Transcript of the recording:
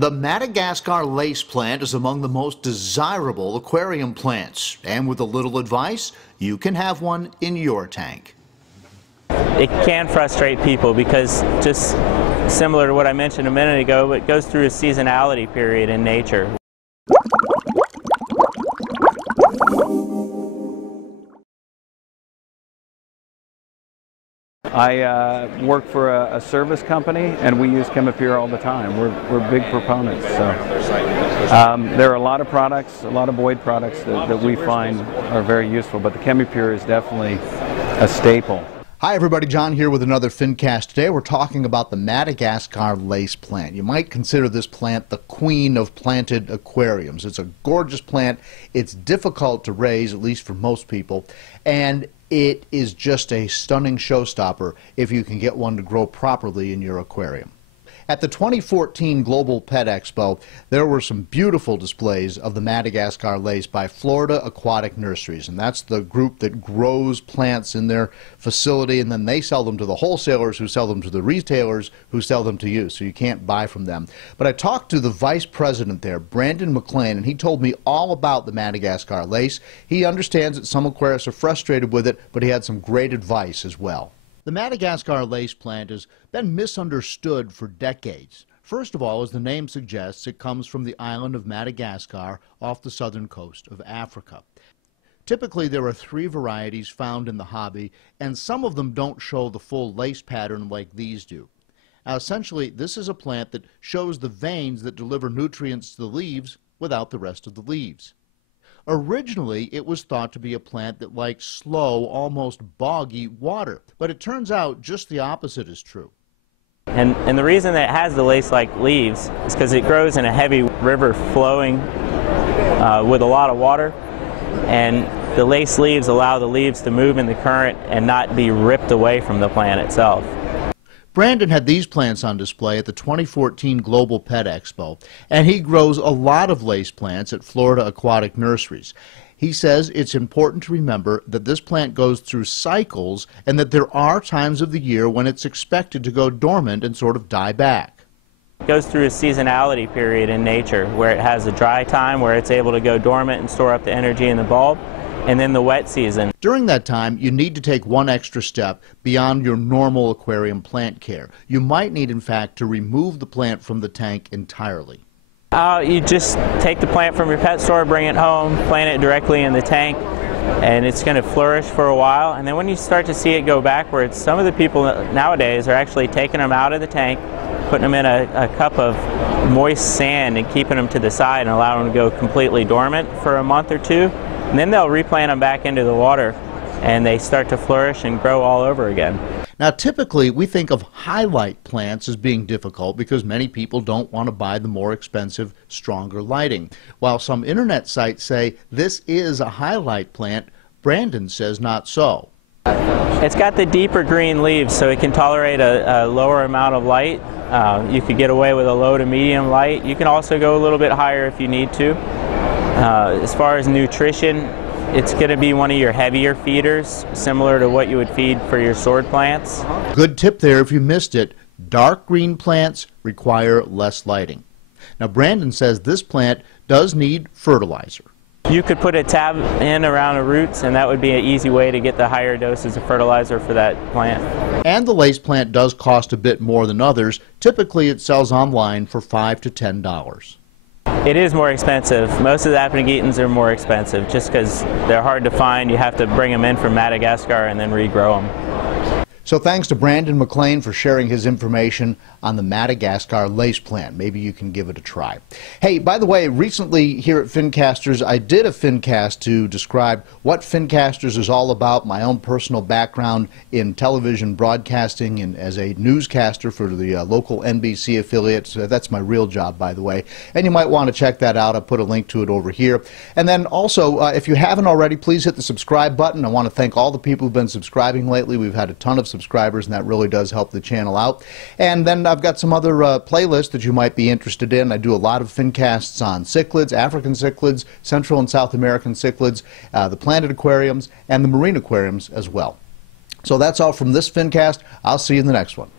The Madagascar lace plant is among the most desirable aquarium plants, and with a little advice, you can have one in your tank. It can frustrate people because, just similar to what I mentioned a minute ago, it goes through a seasonality period in nature. I work for a service company, and we use chemi-pure all the time. We're big proponents. So there are a lot of products, a lot of Boyd products that we find are very useful, but the chemi-pure is definitely a staple. Hi everybody, John here with another Fincast. Today we're talking about the Madagascar lace plant. You might consider this plant the queen of planted aquariums. It's a gorgeous plant. It's difficult to raise, at least for most people, and it is just a stunning showstopper if you can get one to grow properly in your aquarium. At the 2014 Global Pet Expo, there were some beautiful displays of the Madagascar lace by Florida Aquatic Nurseries, and that's the group that grows plants in their facility, and then they sell them to the wholesalers who sell them to the retailers who sell them to you, so you can't buy from them. But I talked to the vice president there, Brandon McLean, and he told me all about the Madagascar lace. He understands that some aquarists are frustrated with it, but he had some great advice as well. The Madagascar lace plant has been misunderstood for decades. First of all, as the name suggests, it comes from the island of Madagascar off the southern coast of Africa. Typically, there are 3 varieties found in the hobby, and some of them don't show the full lace pattern like these do. Now, essentially, this is a plant that shows the veins that deliver nutrients to the leaves without the rest of the leaves. Originally, it was thought to be a plant that likes slow, almost boggy water, but it turns out just the opposite is true. And the reason that it has the lace-like leaves is because it grows in a heavy river flowing with a lot of water, and the lace leaves allow the leaves to move in the current and not be ripped away from the plant itself. Brandon had these plants on display at the 2014 Global Pet Expo, and he grows a lot of lace plants at Florida Aquatic Nurseries. He says it's important to remember that this plant goes through cycles and that there are times of the year when it's expected to go dormant and sort of die back. It goes through a seasonality period in nature where it has a dry time where it's able to go dormant and store up the energy in the bulb, and then the wet season. During that time, you need to take one extra step beyond your normal aquarium plant care. You might need, in fact, to remove the plant from the tank entirely. You just take the plant from your pet store, bring it home, plant it directly in the tank, and it's going to flourish for a while. And then when you start to see it go backwards, some of the people nowadays are actually taking them out of the tank, putting them in a cup of moist sand and keeping them to the side and allowing them to go completely dormant for a month or 2. And then they'll replant them back into the water, and they start to flourish and grow all over again. Now, typically, we think of highlight plants as being difficult because many people don't want to buy the more expensive, stronger lighting. While some internet sites say this is a highlight plant, Brandon says not so. It's got the deeper green leaves, so it can tolerate a lower amount of light. You could get away with a low to medium light. You can also go a little bit higher if you need to. As far as nutrition, it's going to be one of your heavier feeders, similar to what you would feed for your sword plants. Good tip there if you missed it. Dark green plants require less lighting. Now, Brandon says this plant does need fertilizer. You could put a tab in around the roots, and that would be an easy way to get the higher doses of fertilizer for that plant. And the lace plant does cost a bit more than others. Typically, it sells online for $5 to $10. It is more expensive. Most of the Aponogetons are more expensive just because they're hard to find. You have to bring them in from Madagascar and then regrow them. So thanks to Brandon McLean for sharing his information on the Madagascar lace plant. Maybe you can give it a try. Hey, by the way, recently here at Fincasters, I did a Fincast to describe what Fincasters is all about, my own personal background in television broadcasting and as a newscaster for the local NBC affiliate. So that's my real job, by the way. And you might want to check that out. I'll put a link to it over here. And then also, if you haven't already, please hit the subscribe button. I want to thank all the people who've been subscribing lately. We've had a ton of subscribers, and that really does help the channel out. And then I've got some other playlists that you might be interested in. I do a lot of Fincasts on cichlids, African cichlids, Central and South American cichlids, the planted aquariums, and the marine aquariums as well. So that's all from this Fincast. I'll see you in the next one.